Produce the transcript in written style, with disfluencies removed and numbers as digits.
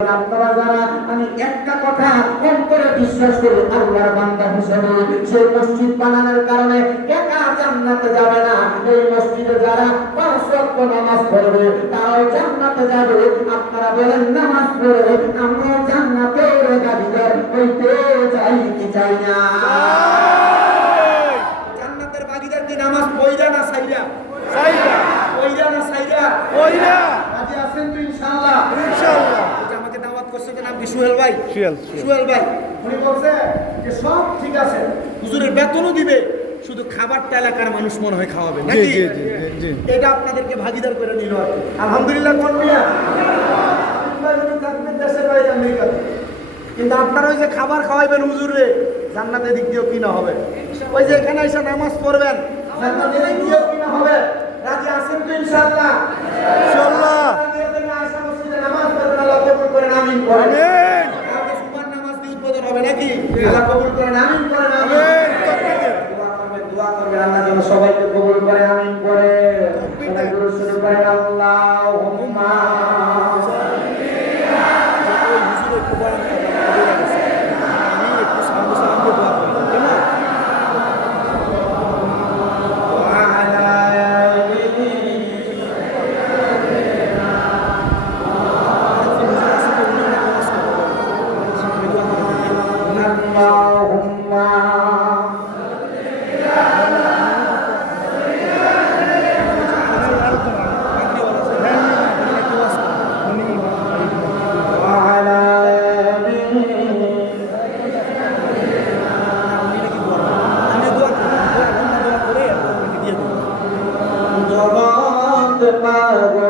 আপনারা যারা আমি একটা কথা অন্তরে বিশ্বাস করি আল্লাহর বান্দা হিসেবে সেই মসজিদ বানানোর কারণে একা জান্নাতে যাবে না, এই মসজিদে যারা 5 ওয়াক্ত নামাজ পড়বে তারাও জান্নাতে যাবে। আপনারা বলেন নামাজ পড়ে আমরা জান্নাতের ভাগীদার হইতে চাই কি চাই না? জান্নাতের ভাগীদার কি নামাজ পড়া না সাইরা? সাইরা। পড়া না সাইরা? পড়া। রাজি আছেন তো ইনশাআল্লাহ? ইনশাআল্লাহ। আমাকে দাওয়াত করছে যে নাম কি সোহেল ভাই? সোহেল ভাই উনি বলছে যে সব ঠিক আছে, হুজুরের বেতনও দিবে, শুধু খাবারটা এলাকার মানুষ মনে হয় খাওয়াবে নাকি? এটা আপনাদেরকে ভাগীদার করে নিল আর কি। আলহামদুলিল্লাহ। কোন মিয়া থাকবেন দেশের বাইরে আমেরিকাতে, কিন্তু আপনারা ওই যে খাবার খাওয়াইবেন হুজুরে, জান্নাতের দিক দিয়েও কিনা হবে। ওই যে এখানে এসে নামাজ পড়বেন, জান্নাতের দিক দিয়েও কিনা হবে। রাজি আছেন তো ইনশাআল্লাহ? ইনশাআল্লাহ। নামাজ পড়বেন, আল্লাহ কবুল করেন, আমিন করেন। আমিন। সুবহান নামাজ দিয়ে উদ্বোধন হবে নাকি? আল্লাহ কবুল করেন, আমিন করেন। আমিন। দোয়া করবেন আল্লাহ যেন সবাইকে কবুল করে, আমিন করে। গুরু শুরু করেন আল্লাহুম্মা পাগল